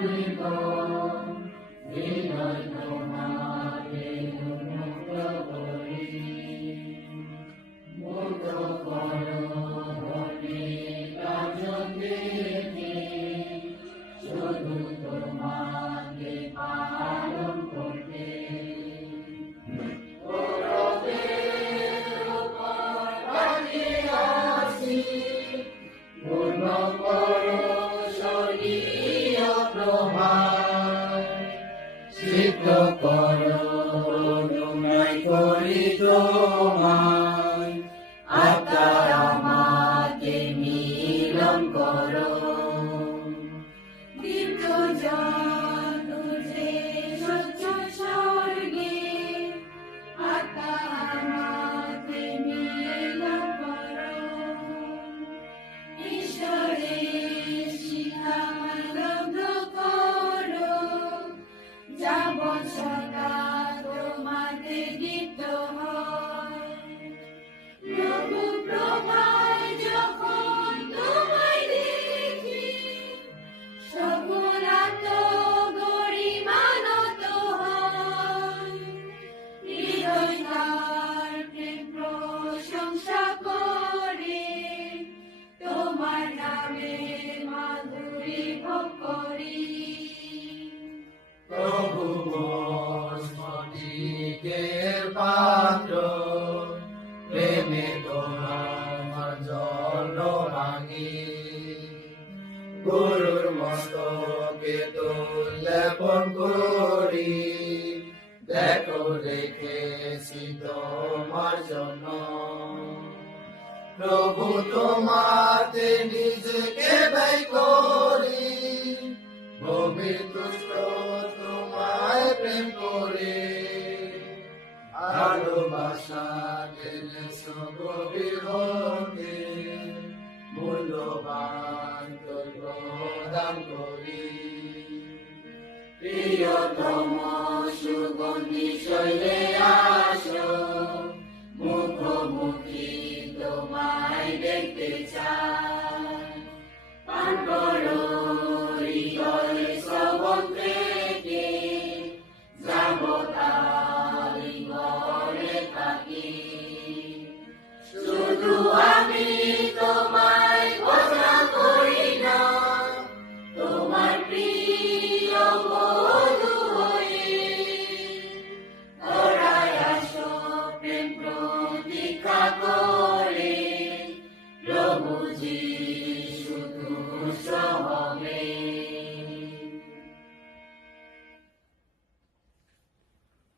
দিব হৃদয় তোমাকে উন্মুক্ত করি মুক্ত করো হরি কার্য থেকে শুধু তোমাকে পালন করতে পূর্ণ করো স্বর্গীয় প্রভাত সিদ্ধ করো অনুনয় করি তোমায় আত্মা আমাকে মিলন করো দীপ্ত জানুরে স্বচ্ছ স্বর্গে আত্মা আমাকে মিলন করো ঈশ্বরের শিখালব্ধ করো যাব সদা তোমাতে দীপ্ত হয় প্রভু প্রভায় যখন তোমায় দেখি সকল গরিমানত হয় হৃদয় তার প্রেম প্রশংসা করে তোমার নামে মাধুরী ভোগ করি প্রভু স্ফটিকের পাত্র প্রেমে তোমার জল ভাঙি গুরুর মস্তকে লেপন করি দেখো রেখেছি তোমার জন্য প্রভু তোমাতে নিজেকে ব্যয় করি গভীর তুষ্ট তোমায় প্রেম করে ভালোবাসা জেনেছো গভীর হতে মূল্যবান প্রদান করি প্রিয়তম সুগন্ধি শৈলে